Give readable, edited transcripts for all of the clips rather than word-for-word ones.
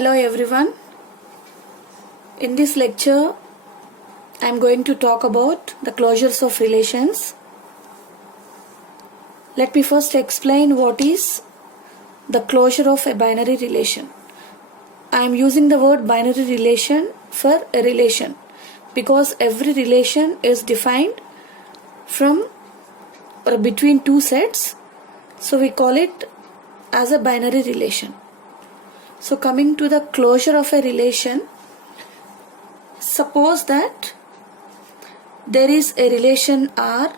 Hello everyone. In this lecture, I am going to talk about the closures of relations. Let me first explain what is the closure of a binary relation. I am using the word binary relation for a relation because every relation is defined from or between two sets, so we call it as a binary relation. So coming to the closure of a relation, suppose that there is a relation R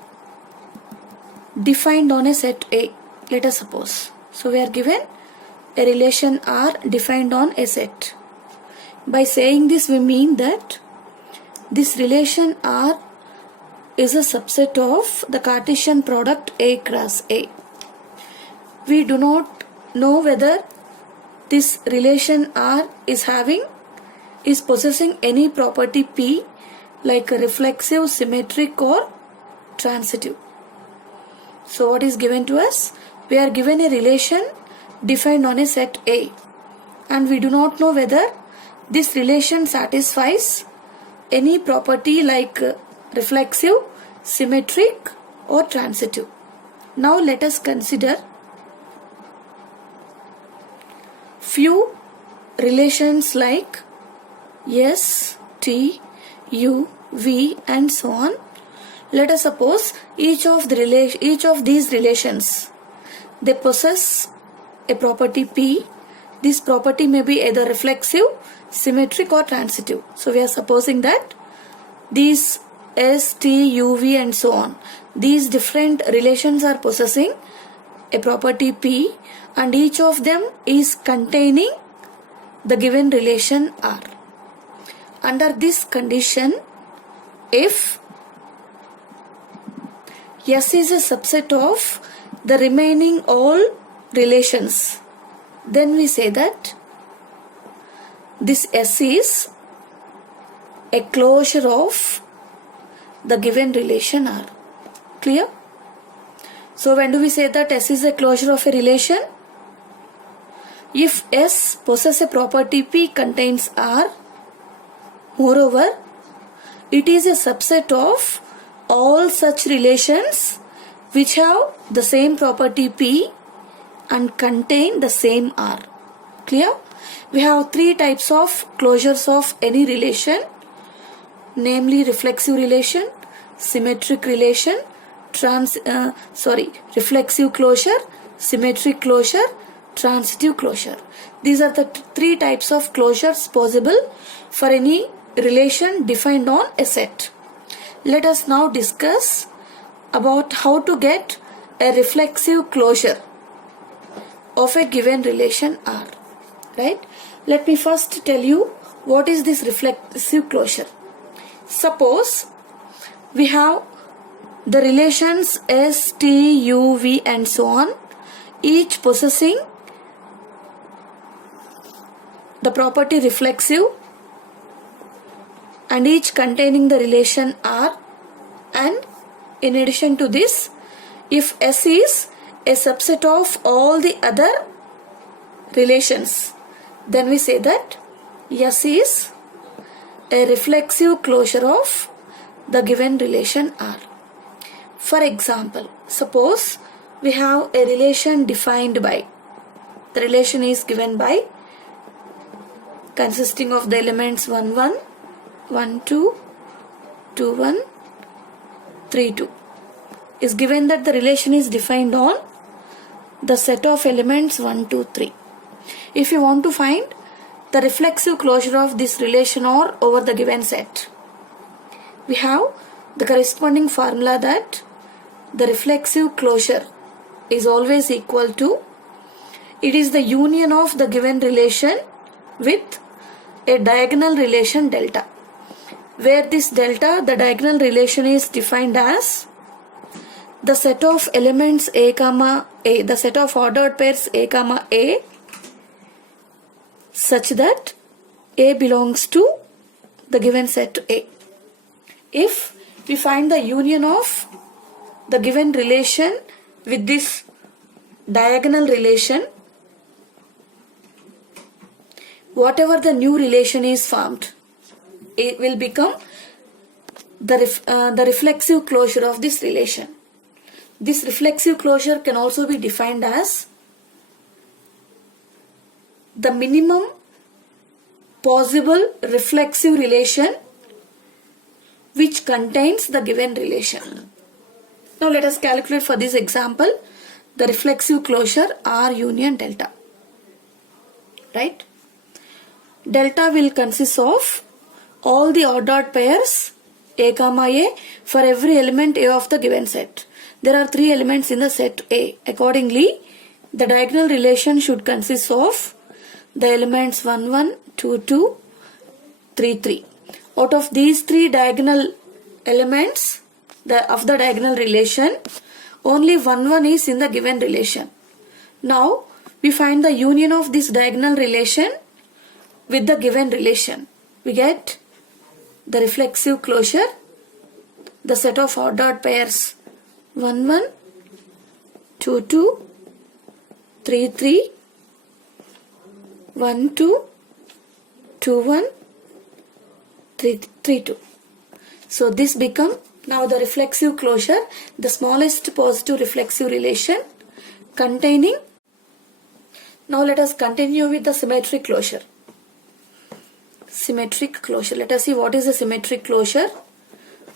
defined on a set A. Let us suppose. So we are given a relation R defined on a set. By saying this, we mean that this relation R is a subset of the Cartesian product A cross A. We do not know whether this relation R is possessing any property P like a reflexive, symmetric or transitive. So what is given to us? We are given a relation defined on a set A and we do not know whether this relation satisfies any property like reflexive, symmetric or transitive. Now let us consider few relations like S, T, U, V and so on. Let us suppose each of these relations, they possess a property P. This property may be either reflexive, symmetric or transitive. So we are supposing that these S, T, U, V and so on, these different relations are possessing a property P and each of them is containing the given relation R. Under this condition, if S is a subset of the remaining all relations, then we say that this S is a closure of the given relation R. Clear? So when do we say that S is a closure of a relation? If S possesses a property P contains R, moreover, it is a subset of all such relations which have the same property P and contain the same R. Clear? We have three types of closures of any relation, namely reflexive relation, symmetric relation, reflexive closure, symmetric closure, transitive closure. These are the three types of closures possible for any relation defined on a set. Let us now discuss about how to get a reflexive closure of a given relation R. Right? Let me first tell you what is this reflexive closure. Suppose we have the relations S, T, U, V and so on, each possessing the property reflexive and each containing the relation R, and in addition to this, if S is a subset of all the other relations, then we say that S is a reflexive closure of the given relation R. For example, suppose we have a relation defined by, the relation is given by consisting of the elements 1 1, 1 2, 2 1, 3 2. Is given that the relation is defined on the set of elements 1 2 3. If you want to find the reflexive closure of this relation or over the given set, we have the corresponding formula that the reflexive closure is always equal to, it is the union of the given relation with a diagonal relation delta, where this delta, the diagonal relation, is defined as the set of elements A comma A, the set of ordered pairs A comma A, such that A belongs to the given set A. If we find the union of the given relation with this diagonal relation, whatever the new relation is formed, it will become the reflexive closure of this relation. This reflexive closure can also be defined as the minimum possible reflexive relation which contains the given relation. Now let us calculate for this example the reflexive closure R union delta. Right? Delta will consist of all the odd dot pairs A comma A for every element A of the given set. There are 3 elements in the set A. Accordingly, the diagonal relation should consist of the elements 1, 1, 2, 2, 3, 3. Out of these 3 diagonal elements of the diagonal relation, only 1, 1 is in the given relation. Now, we find the union of this diagonal relation with the given relation. We get the reflexive closure, the set of odd dot pairs 1, 1, 2, 2, 3, 3, 1, 2, 2, 1, 3, 3, 2. So this become now the reflexive closure, the smallest positive reflexive relation containing. Now let us continue with the symmetric closure. Symmetric closure. Let us see what is the symmetric closure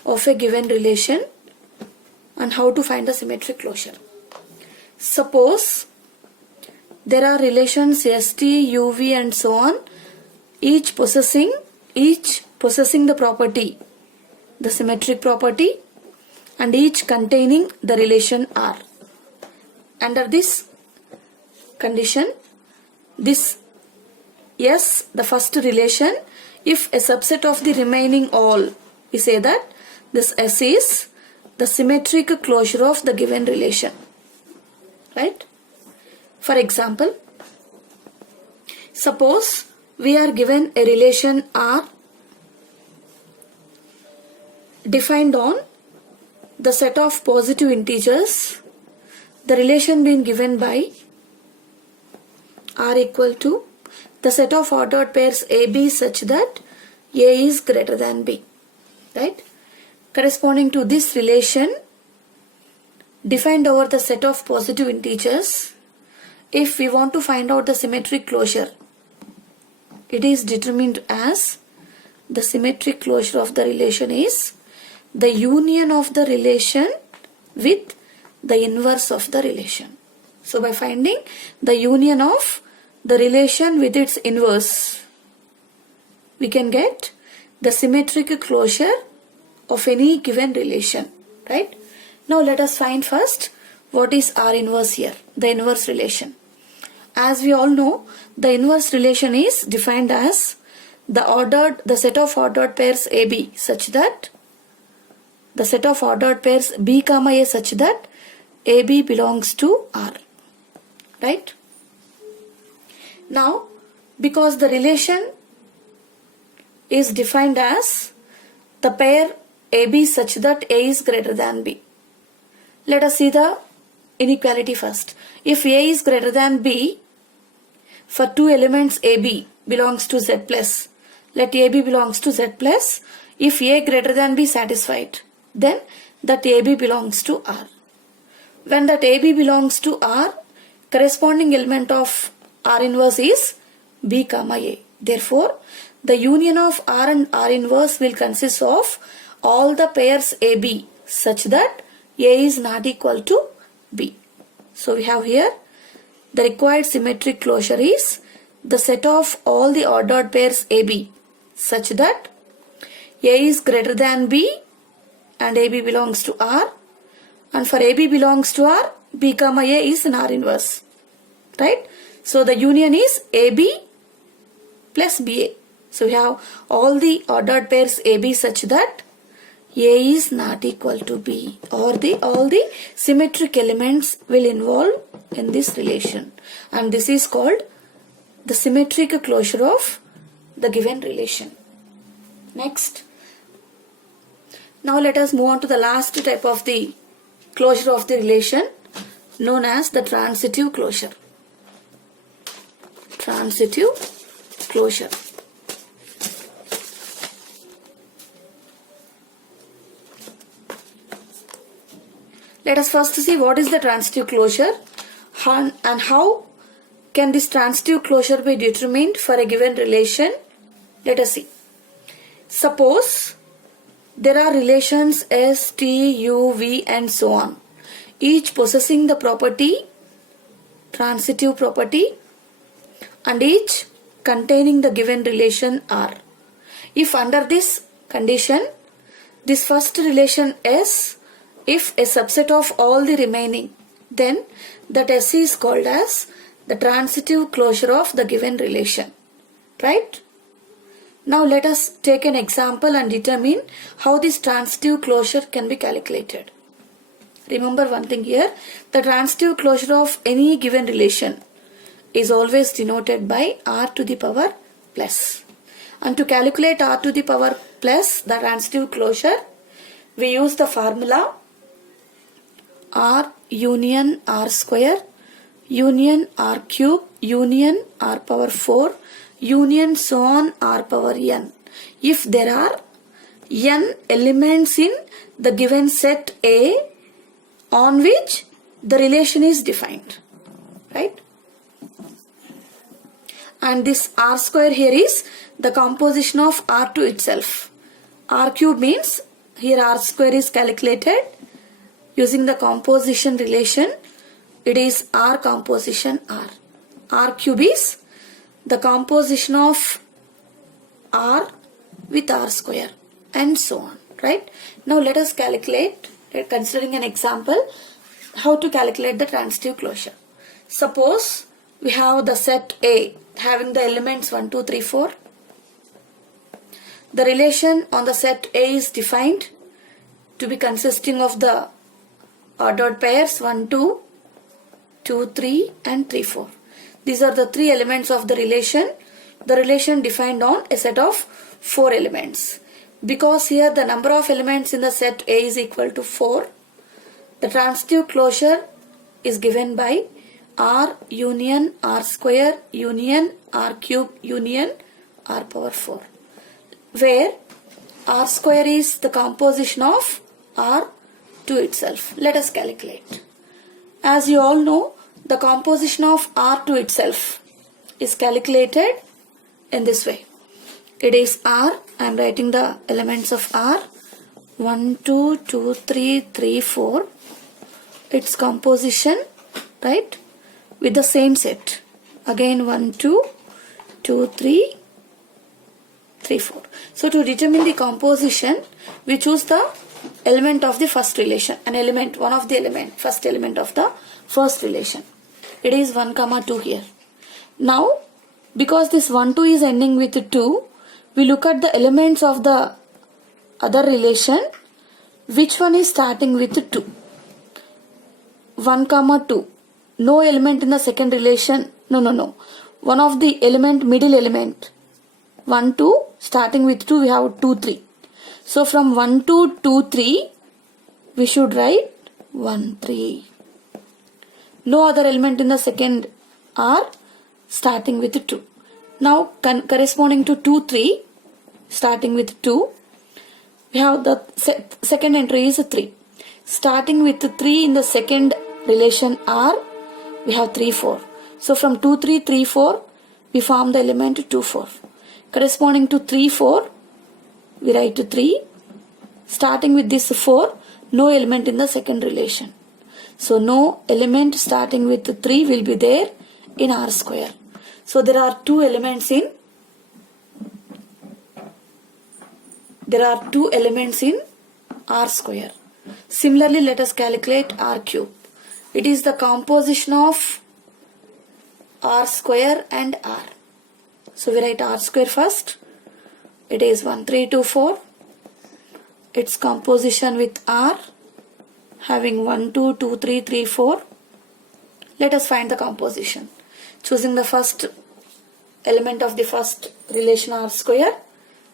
of a given relation and how to find the symmetric closure. Suppose there are relations ST, UV and so on, each possessing the property, the symmetric property, and each containing the relation R. Under this condition, this S, the first relation, if a subset of the remaining all, we say that this S is the symmetric closure of the given relation. Right? For example, suppose we are given a relation R defined on the set of positive integers, the relation being given by R equal to the set of odd dot pairs AB such that A is greater than B. Right? Corresponding to this relation defined over the set of positive integers, if we want to find out the symmetric closure, it is determined as the symmetric closure of the relation is the union of the relation with the inverse of the relation. So by finding the union of the relation with its inverse, we can get the symmetric closure of any given relation. Right? Now let us find first what is R inverse here, the inverse relation. As we all know, the inverse relation is defined as the set of odd dot pairs AB such that the set of odd dot pairs B comma A such that AB belongs to R. Right? Now, because the relation is defined as the pair AB such that A is greater than B. Let us see the inequality first. If A is greater than B, for 2 elements AB belongs to Z plus, let AB belongs to Z plus. If A greater than B satisfied, then that AB belongs to R. When that AB belongs to R, corresponding element of R inverse is B comma A. Therefore, the union of R and R inverse will consist of all the pairs AB such that A is not equal to B. So we have here the required symmetric closure is the set of all the odd dot pairs AB such that A is greater than B and AB belongs to R, and for AB belongs to R, B comma A is an R inverse. Right? So the union is AB plus BA. So we have all the odd dot pairs AB such that A is not equal to B, or all the symmetric elements will involve in this relation, and this is called the symmetric closure of the given relation. Next, now let us move on to the last type of the closure of the relation known as the transitive closure. Transitive transitive closure. Let us first see what is the transitive closure and how can this transitive closure be determined for a given relation. Let us see. Suppose there are relations S, T, U, V and so on, each possessing the property, transitive property, and each containing the given relation R. If under this condition, this first relation S, if a subset of all the remaining, then that S is called as the transitive closure of the given relation. Right? Now let us take an example and determine how this transitive closure can be calculated. Remember one thing here, the transitive closure of any given relation is always denoted by R to the power plus. And to calculate R to the power plus, the transitive closure, we use the formula R union R square, union R cube, union R power 4, union so on R power n. If there are n elements in the given set A on which the relation is defined. Right? And this R square here is the composition of R2 itself. R cube means here R square is calculated using the composition relation. It is R composition R. R cube is the composition of R with R square and so on. Right? Now let us calculate, considering an example, how to calculate the transitive closure. Suppose we have the set A having the elements 1, 2, 3, 4. The relation on the set A is defined to be consisting of the ordered pairs 1, 2, 2, 3 and 3, 4. These are the three elements of the relation. The relation defined on a set of 4 elements. Because here the number of elements in the set A is equal to 4, the transitive closure is given by R union R square union R cube union R power 4, where R square is the composition of R to itself. Let us calculate. As you all know, the composition of R to itself is calculated in this way. It is R, I am writing the elements of R, 1, 2, 2, 3, 3, 4, its composition, right, with the same set. Again 1, 2, 2, 3, 3, 4. So to determine the composition, we choose the element of the first relation, an element, one of the element, first element of the first relation. It is 1, 2 here. Now, because this 1, 2 is ending with 2, we look at the elements of the other relation. Which one is starting with 2? 1, 2. No element in the second relation. No. One of the element, middle element. 1, 2, starting with 2, we have 2, 3. So from 1, 2, 2, 3, we should write 1, 3. No other element in the second R starting with 2. Now corresponding to 2, 3, starting with 2, we have the second entry is 3. Starting with 3 in the second relation R, we have 3, 4. So from 2, 3, 3, 4, we form the element 2, 4. Corresponding to 3, 4, we write 3. Starting with this 4, no element in the second relation. So no element starting with 3 will be there in R square. So there are two elements in R square. Similarly, let us calculate R cube. It is the composition of R square and R. So we write R square first. It is 1, 3, 2, 4. Its composition with R having 1, 2, 2, 3, 3, 4. Let us find the composition. Choosing the first element of the first relation R square,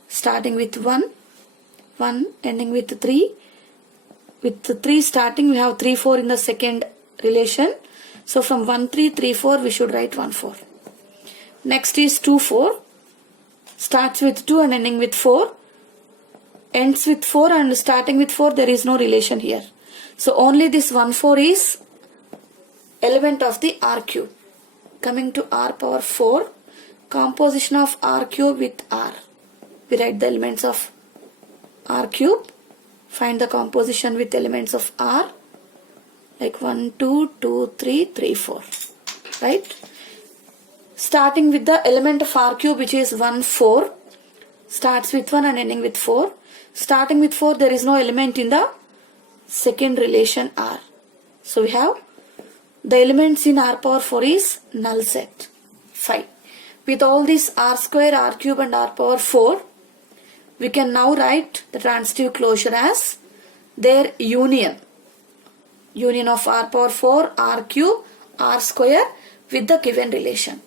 starting with 1, 1 ending with 3. With 3 starting, we have 3, 4 in the second relation. So from 1, 3, 3, 4, we should write 1, 4. Next is 2, 4. starts with 2 and ending with 4, ends with 4 and starting with 4, there is no relation here. So only this 1 4 is element of the R cube. Coming to R power 4, composition of R cube with R. We write the elements of R cube, find the composition with elements of R, like 1 2 2 3 3 4, right? Starting with the element of R cube, which is 1 4, starts with 1 and ending with 4. Starting with 4, there is no element in the second relation R. So we have the elements in R power 4 is null set 5. With all this R square, R cube and R power 4, we can now write the transitive closure as their union. Union of R power 4, R cube, R square with the given relation.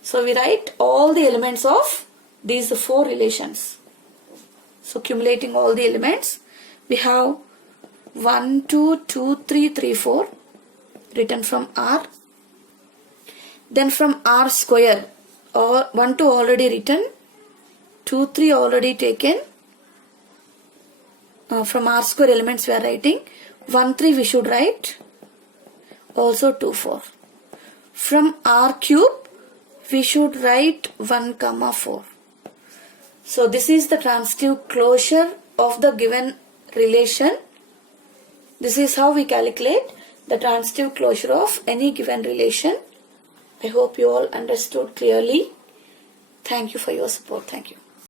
So we write all the elements of these 4 relations. So accumulating all the elements, we have 1 2 2 3 3 4 written from R. Then from R square, or 1 2 already written, 2 3 already taken. From R square elements we are writing 1 3 we should write, also 2 4. From R cube we should write 1 comma 4. So this is the transitive closure of the given relation. This is how we calculate the transitive closure of any given relation. I hope you all understood clearly. Thank you for your support. Thank you.